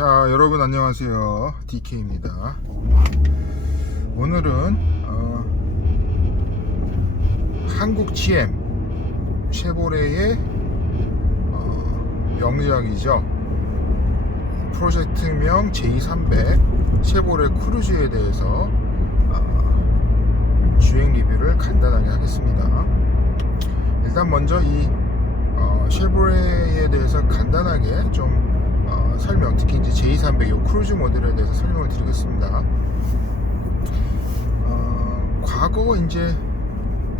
자, 여러분 안녕하세요. DK입니다. 오늘은 한국 GM 쉐보레의 명작이죠. 프로젝트명 J300 쉐보레 크루즈에 대해서 주행 리뷰를 간단하게 하겠습니다. 일단 먼저 이 쉐보레에 대해서 간단하게 좀 설명, 특히 이제 J300 이 크루즈 모델에 대해서 설명을 드리겠습니다. 과거 이제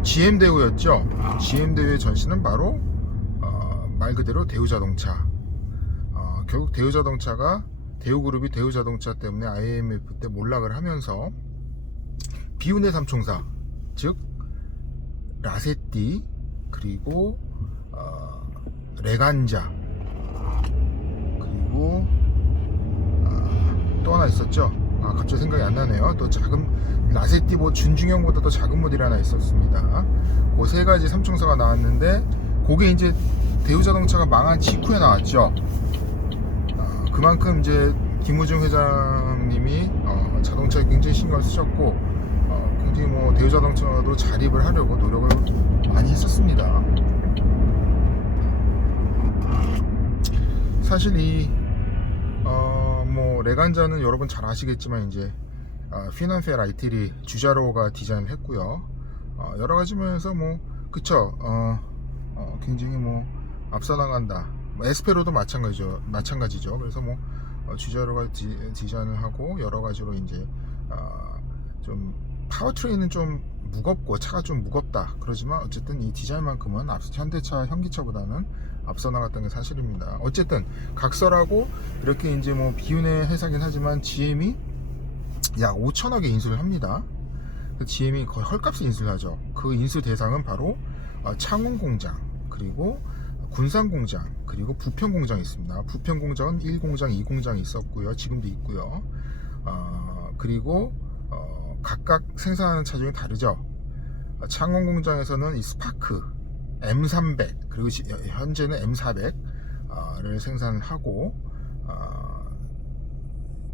GM 대우였죠. GM 대우의 전신은 바로 말 그대로 대우자동차. 결국 대우자동차가 대우그룹이 대우자동차 때문에 IMF 때 몰락을 하면서 비운의 삼총사, 즉 라세띠 그리고 레간자 그리고 또 하나 있었죠. 갑자기 생각이 안 나네요. 또 작은 라세띠 준중형보다 더 작은 모델이 하나 있었습니다. 그 세 가지 삼총사가 나왔는데 그게 이제 대우자동차가 망한 직후에 나왔죠. 그만큼 이제 김우중 회장님이 자동차에 굉장히 신경을 쓰셨고 굉장히 뭐 대우자동차도 자립을 하려고 노력을 많이 했었습니다. 사실 이 뭐 레간자는 여러분 잘 아시겠지만 이제 피난페 라이틀이 주자로가 디자인을 했고요. 여러 가지 면에서 뭐 그쵸, 굉장히 뭐 앞서 나간다. 에스페로도 마찬가지죠. 그래서 뭐 주자로가 디자인을 하고 여러 가지로 이제 좀 파워트레인은 좀 무겁고 차가 좀 무겁다. 그러지만 어쨌든 이 디자인만큼은 현대차, 현기차보다는 앞서 나갔던 게 사실입니다. 어쨌든 각설하고 이렇게 이제 뭐 비운의 회사긴 하지만 GM이 약 5천억에 인수를 합니다. GM이 거의 헐값에 인수를 하죠. 그 인수 대상은 바로 창원 공장, 그리고 군산 공장, 그리고 부평 공장이 있습니다. 부평 공장은 1공장, 2공장이 있었고요. 지금도 있고요. 그리고 각각 생산하는 차종이 다르죠. 창원 공장에서는 이 스파크 M300 그리고 현재는 M400를 생산을 하고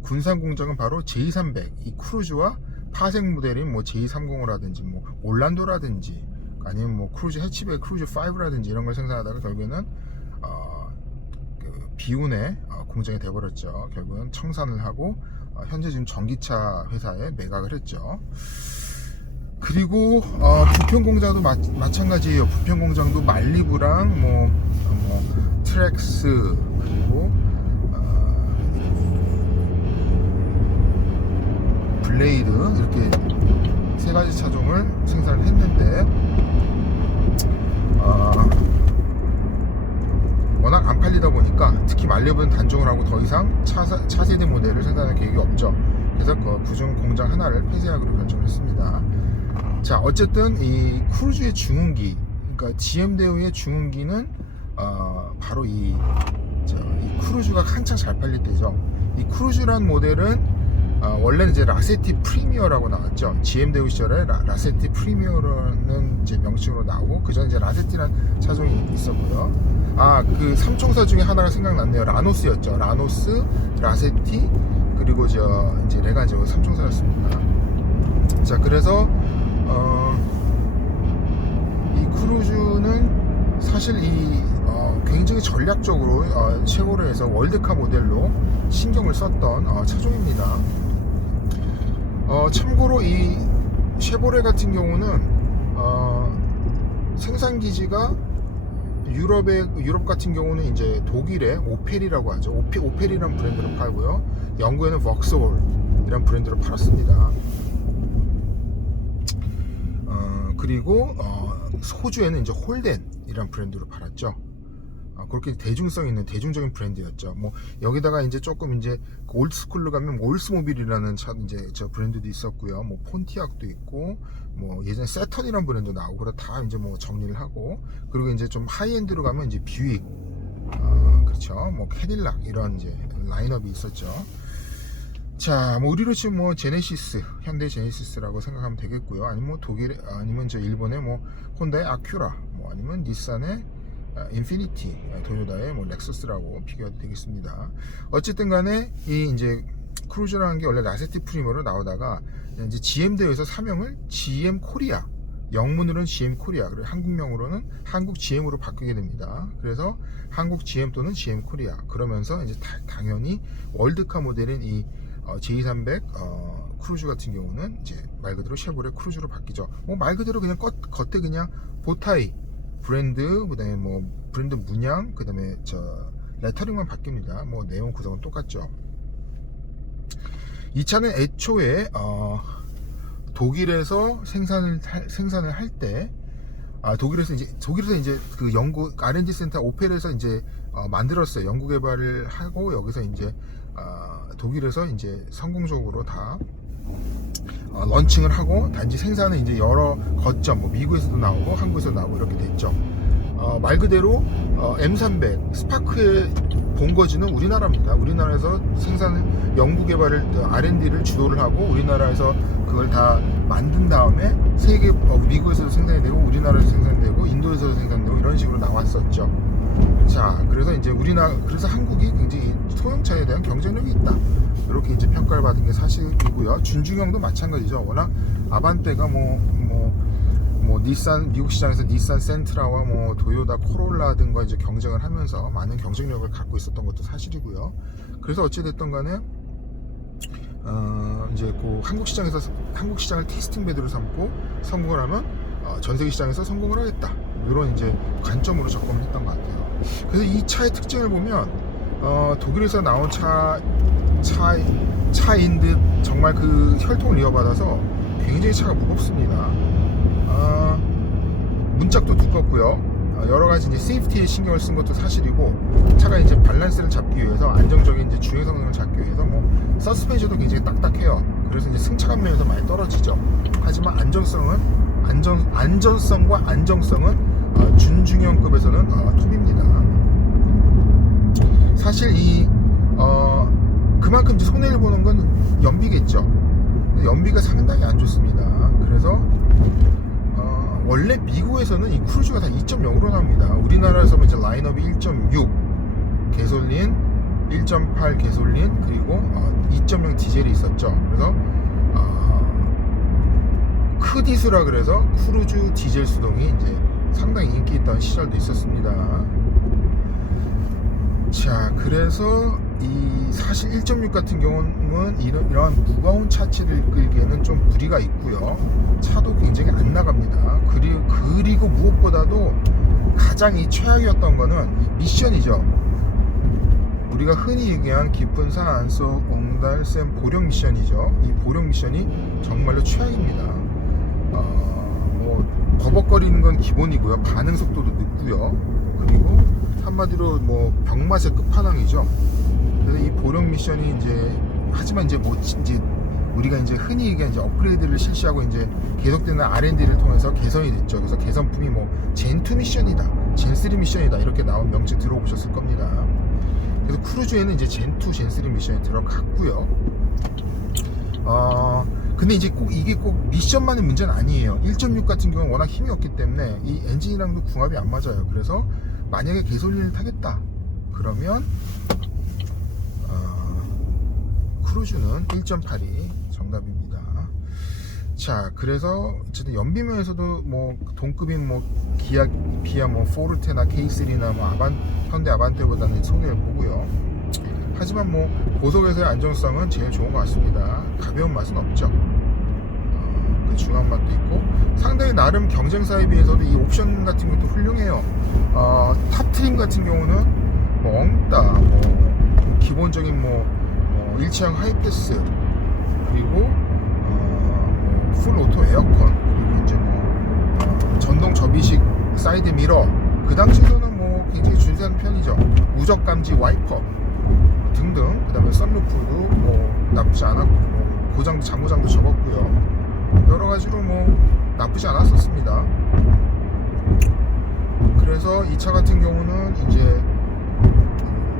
군산 공장은 바로 J300 이 크루즈와 파생 모델인 뭐 J30라든지 뭐 올란도라든지 아니면 뭐 크루즈 해치백 크루즈 5라든지 이런 걸 생산하다가 결국에는 그 비운의 공장이 돼버렸죠. 결국은 청산을 하고 현재 지금 전기차 회사에 매각을 했죠. 그리고 부평 공장도 마찬가지예요. 부평 공장도 말리부랑 뭐 트랙스 그리고 블레이드 이렇게 세 가지 차종을 생산을 했는데 워낙 안 팔리다 보니까 특히 말리부는 단종을 하고 더 이상 차세대 모델을 생산할 계획이 없죠. 그래서 그 구중 공장 하나를 폐쇄하기로 결정을 했습니다. 자, 어쨌든 이 크루즈의 중흥기, 그러니까 GM 대우의 중흥기는 바로 이 크루즈가 한창 잘 팔릴 때죠. 이 크루즈란 모델은 원래는 이제 라세티 프리미어라고 나왔죠. GM 대우 시절에 라세티 프리미어라는 이제 명칭으로 나오고 그 전에 이제 라세티라는 차종이 있었고요. 그 삼총사 중에 하나가 생각났네요. 라노스였죠. 라노스, 라세티 그리고 이제 레간자 삼총사였습니다. 자, 그래서 이 크루즈는 사실 굉장히 전략적으로 쉐보레에서 월드카 모델로 신경을 썼던 차종입니다. 참고로 이 쉐보레 같은 경우는 생산기지가 유럽 같은 경우는 이제 독일의 오펠이라고 하죠. 오펠이라는 브랜드로 팔고요. 영국에는 벅스홀이라는 브랜드로 팔았습니다. 그리고 호주에는 이제 홀덴이라는 브랜드로 팔았죠. 그렇게 대중성 있는 대중적인 브랜드였죠. 뭐 여기다가 이제 조금 이제 올드스쿨로 가면 올스모빌이라는 이제 브랜드도 있었고요. 뭐 폰티악도 있고 뭐 예전에 세턴이라는 브랜드 나오고 그래 다 이제 뭐 정리를 하고 그리고 이제 좀 하이엔드로 가면 이제 뷰익 그렇죠. 뭐 캐딜락 이런 이제 라인업이 있었죠. 자, 뭐 우리로 치면 뭐 제네시스, 현대 제네시스라고 생각하면 되겠고요. 아니면 뭐 독일, 아니면 일본의 뭐 혼다의 아큐라, 뭐 아니면 닛산의 인피니티, 도요타의 뭐 렉서스라고 비교해도 되겠습니다. 어쨌든 간에 이 이제 크루즈라는 게 원래 라세티 프리머로 나오다가 이제 GM 대회에서 사명을 GM 코리아, 영문으로는 GM 코리아, 그리고 한국명으로는 한국 GM으로 바뀌게 됩니다. 그래서 한국 GM 또는 GM 코리아. 그러면서 이제 당연히 월드카 모델인 이 J300 크루즈 같은 경우는 이제 말 그대로 쉐보레 크루즈로 바뀌죠. 뭐 말 그대로 그냥 겉에 그냥 보타이 브랜드, 그다음에 뭐 브랜드 문양, 그다음에 저 레터링만 바뀝니다. 뭐 내용 구성은 똑같죠. 이 차는 애초에 독일에서 생산을 할 때 독일에서 이제 그 영국 R&D 센터 오펠에서 이제 만들었어요. 연구 개발을 하고 여기서 이제 독일에서 이제 성공적으로 다 런칭을 하고 단지 생산은 이제 여러 거점 뭐 미국에서도 나오고 한국에서도 나오고 이렇게 됐죠. 말 그대로 M300 스파크의 본거지는 우리나라입니다. 우리나라에서 생산을 연구 개발을 R&D를 주도를 하고 우리나라에서 그걸 다 만든 다음에 세계 미국에서도 생산이 되고 우리나라에서 생산되고 인도에서도 생산되고 이런 식으로 나왔었죠. 자, 그래서 이제 그래서 한국이 굉장히 소형차에 대한 경쟁력이 있다. 이렇게 이제 평가를 받은 게 사실이고요. 준중형도 마찬가지죠. 워낙 아반떼가 닛산 미국 시장에서 닛산 센트라와 뭐 도요타 코롤라 등과 이제 경쟁을 하면서 많은 경쟁력을 갖고 있었던 것도 사실이고요. 그래서 어찌 됐든 간에 이제 그 한국 시장을 테스팅 베드로 삼고 성공을 하면 전 세계 시장에서 성공을 하겠다. 이런 이제 관점으로 접근을 했던 것 같아요. 그래서 이 차의 특징을 보면 독일에서 나온 차인 듯 정말 그 혈통을 이어받아서 굉장히 차가 무겁습니다. 문짝도 두껍고요. 여러 가지 이제 세이프티에 신경을 쓴 것도 사실이고, 차가 이제 밸런스를 잡기 위해서 안정적인 이제 주행 성능을 잡기 위해서 뭐 서스펜션도 굉장히 딱딱해요. 그래서 이제 승차감 면에서 많이 떨어지죠. 하지만 안전성과 안정성은 준중형급에서는 톱입니다. 사실 그만큼 이제 손해를 보는 건 연비겠죠. 연비가 상당히 안 좋습니다. 그래서 원래 미국에서는 이 크루즈가 다 2.0으로 나옵니다. 우리나라에서는 이제 라인업이 1.6 개솔린, 1.8 개솔린, 그리고 2.0 디젤이 있었죠. 그래서 크디스라 그래서 크루즈 디젤 수동이 이제 상당히 인기 있던 시절도 있었습니다. 자, 그래서 사실 1.6 같은 경우는 이러한 무거운 차체를 끌기에는 좀 무리가 있고요. 차도 굉장히 안 나갑니다. 그리고 무엇보다도 가장 최악이었던 거는 이 미션이죠. 우리가 흔히 얘기한 깊은 산 안속 옹달샘 보령 미션이죠. 이 보령 미션이 정말로 최악입니다. 뭐 버벅거리는 건 기본이고요. 반응 속도도 늦고요. 그리고 한마디로 뭐 병맛의 끝판왕이죠. 그래서 이 보령 미션이 하지만 이제 우리가 이제 흔히 얘기한 이제 업그레이드를 실시하고 이제 계속되는 R&D를 통해서 개선이 됐죠. 그래서 개선품이 뭐 젠2 미션이다, 젠3 미션이다 이렇게 나온 명칭 들어보셨을 겁니다. 그래서 크루즈에는 이제 젠2, 젠3 미션이 들어갔고요. 근데 이제 이게 꼭 미션만의 문제는 아니에요. 1.6 같은 경우는 워낙 힘이 없기 때문에 이 엔진이랑도 궁합이 안 맞아요. 그래서 만약에 개솔린을 타겠다 그러면 크루즈는 1.8이 정답입니다. 자, 그래서 어쨌든 연비면에서도 뭐 동급인 뭐 기아 뭐 포르테나 K3나 뭐 현대 아반떼보다는 손해를 보고요. 하지만 뭐 고속에서의 안정성은 제일 좋은 것 같습니다. 가벼운 맛은 없죠. 그 중요한 맛도 있고 상당히 나름 경쟁사에 비해서도 이 옵션 같은 것도 훌륭해요. 탑 트림 같은 경우는 뭐 엉따, 뭐 기본적인 일체형 하이패스, 그리고 풀 오토 에어컨, 그리고 이제 전동 접이식 사이드 미러, 그 당시에는 뭐 굉장히 준수한 편이죠. 우적 감지 와이퍼 등등, 그 다음에 썬루프도 뭐 나쁘지 않았고, 고장도 장고장도 적었고요. 여러 가지로 뭐 나쁘지 않았었습니다. 그래서 이 차 같은 경우는 이제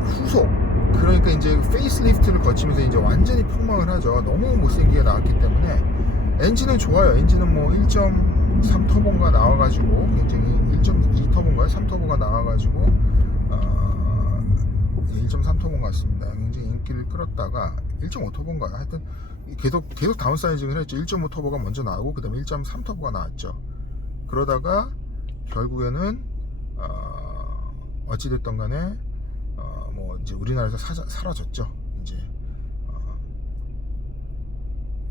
후속, 그러니까 이제 페이스리프트를 거치면서 이제 완전히 폭망을 하죠. 너무 못생기게 나왔기 때문에. 엔진은 좋아요. 엔진은 뭐 1.3 터보가 나와가지고 굉장히 1.2 3터보인가요? 3터보가 나와가지고 1.3터보 같습니다. 굉장히 인기를 끌었다가 1.5터보인가요? 하여튼 계속 다운사이징을 했죠. 1.5터보가 먼저 나오고 그 다음에 1.3터보가 나왔죠. 그러다가 결국에는 어찌됐던 간에 뭐 이제 우리나라에서 사라졌죠. 이제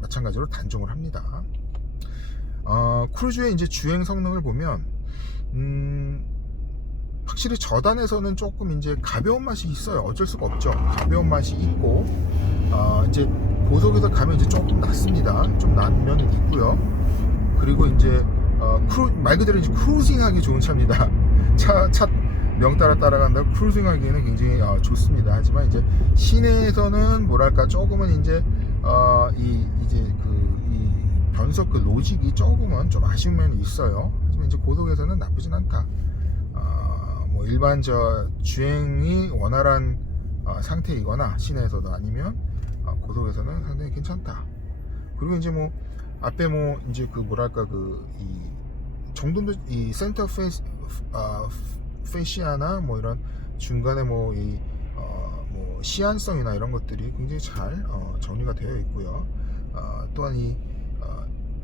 마찬가지로 단종을 합니다. 크루즈의 이제 주행 성능을 보면 확실히 저단에서는 조금 이제 가벼운 맛이 있어요. 어쩔 수가 없죠. 가벼운 맛이 있고 이제 고속에서 가면 이제 조금 낮습니다. 좀 낮은 면은 있고요. 그리고 이제 말 그대로 이제 크루징하기 좋은 차입니다. 차 명 따라간다고 크루징하기에는 굉장히 좋습니다. 하지만 이제 시내에서는 뭐랄까 조금은 이제 이 변속 그 로직이 조금은 좀 아쉬운 면이 있어요. 하지만 이제 고속에서는 나쁘진 않다. 뭐 일반 주행이 원활한 상태이거나 시내에서도 아니면 고속에서는 상당히 괜찮다. 그리고 이제 뭐 앞에 뭐 이제 그 뭐랄까 이 정돈도 이 센터 페시아나 뭐 이런 중간에 뭐 뭐 시안성이나 이런 것들이 굉장히 잘 정리가 되어 있고요. 또한 이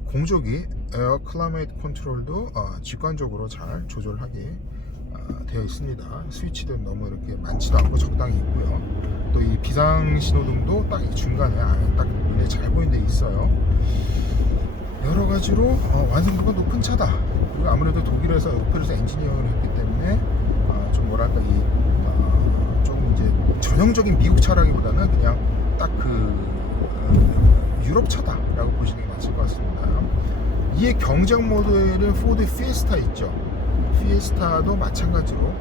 공조기 에어 클라이메이트 컨트롤도 직관적으로 잘 조절하게 되어 있습니다. 스위치도 너무 이렇게 많지도 않고 적당히 있고요. 또 이 비상 신호등도 딱 이 중간에 딱 눈에 잘 보이는 데 있어요. 여러 가지로 완성도가 높은 차다. 그리고 아무래도 독일에서 오펠에서 엔지니어를 했기 때문에 좀 뭐랄까 좀 이제 전형적인 미국 차라기보다는 그냥 딱 유럽 차다라고 보시는 게 맞을 것 같습니다. 이에 경쟁 모델은 포드 피에스타 있죠. 피에스타도 마찬가지로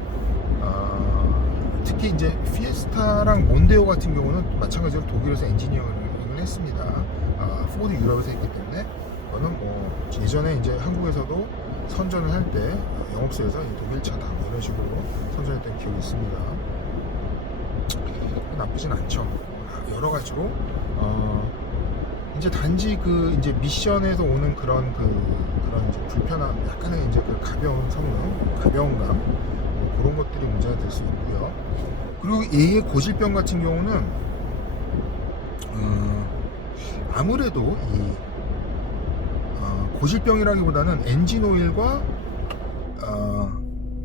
특히 이제 피에스타랑 몬데오 같은 경우는 마찬가지로 독일에서 엔지니어링을 했습니다. 포드 유럽에서 했기 때문에 그거는 뭐 예전에 이제 한국에서도 선전을 할 때 영업소에서 독일 차다 뭐 이런 식으로 선전했던 기억이 있습니다. 나쁘진 않죠. 여러 가지로 이제 단지 이제 미션에서 오는 그런 이제 불편함, 약간의 이제 가벼운 성능, 가벼움감 뭐 그런 것들이 문제가 될 수 있고요. 그리고 A의 고질병 같은 경우는 아무래도 이 고질병이라기보다는 엔진 오일과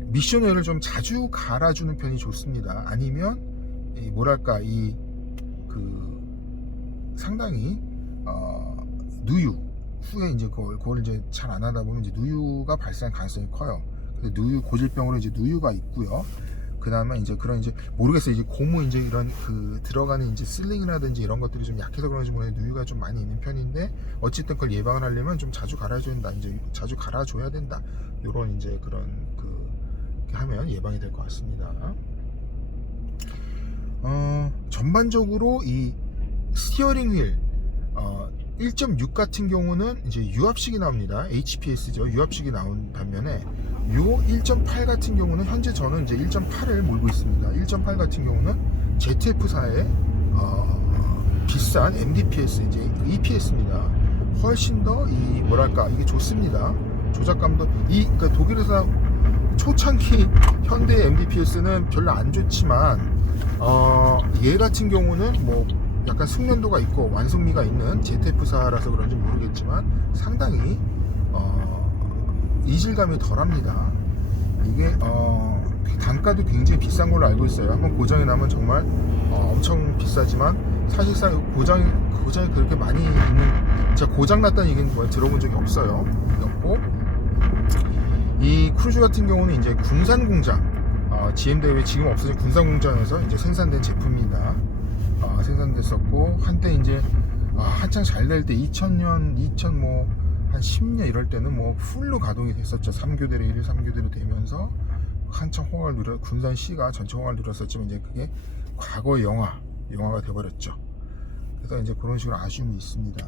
미션 오일을 좀 자주 갈아주는 편이 좋습니다. 아니면 뭐랄까 상당히 누유 후에 이제 그걸 이제 잘 안 하다 보면 이제 누유가 발생할 가능성이 커요. 그래서 고질병으로 이제 누유가 있고요. 그 다음에 이제 그런 이제 모르겠어요. 이제 고무 이제 이런 들어가는 이제 실링이라든지 이런 것들이 좀 약해서 그런지 모르겠는데 누유가 좀 많이 있는 편인데 어쨌든 그걸 예방을 하려면 좀 자주 갈아줘야 된다. 이제 자주 갈아줘야 된다. 요런 이제 그런 이렇게 하면 예방이 될 것 같습니다. 전반적으로 이 스티어링 휠 1.6 같은 경우는 이제 유압식이 나옵니다. HPS죠. 유압식이 나온 반면에 요 1.8 같은 경우는 현재 저는 이제 1.8을 몰고 있습니다. 1.8 같은 경우는 ZF사의 비싼 MDPS 이제 EPS입니다. 훨씬 더 뭐랄까 이게 좋습니다. 조작감도 그러니까 독일에서 초창기 현대 MDPS는 별로 안 좋지만 얘 같은 경우는 뭐 약간 숙련도가 있고 완성미가 있는 ZF사라서 그런지 모르겠지만 상당히 이질감이 덜합니다. 이게 단가도 굉장히 비싼 걸로 알고 있어요. 한번 고장이 나면 정말 엄청 비싸지만 사실상 고장이 그렇게 많이 있는 제가 고장 났다는 얘기는 뭐 들어본 적이 없어요. 이 크루즈 같은 경우는 이제 군산 공장 GM 대회 지금 없어진 군산 공장에서 이제 생산된 제품입니다. 생산됐었고 한때 이제 한창 잘 될 때 2000년 한 10년 이럴 때는 뭐 풀로 가동이 됐었죠. 3교대로 1, 3교대로 되면서 한창 호강을 군산시가 전체 호강을 누렸었지만 이제 그게 과거의 영화가 돼버렸죠. 그래서 이제 그런 식으로 아쉬움이 있습니다.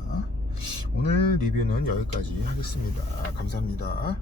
오늘 리뷰는 여기까지 하겠습니다. 감사합니다.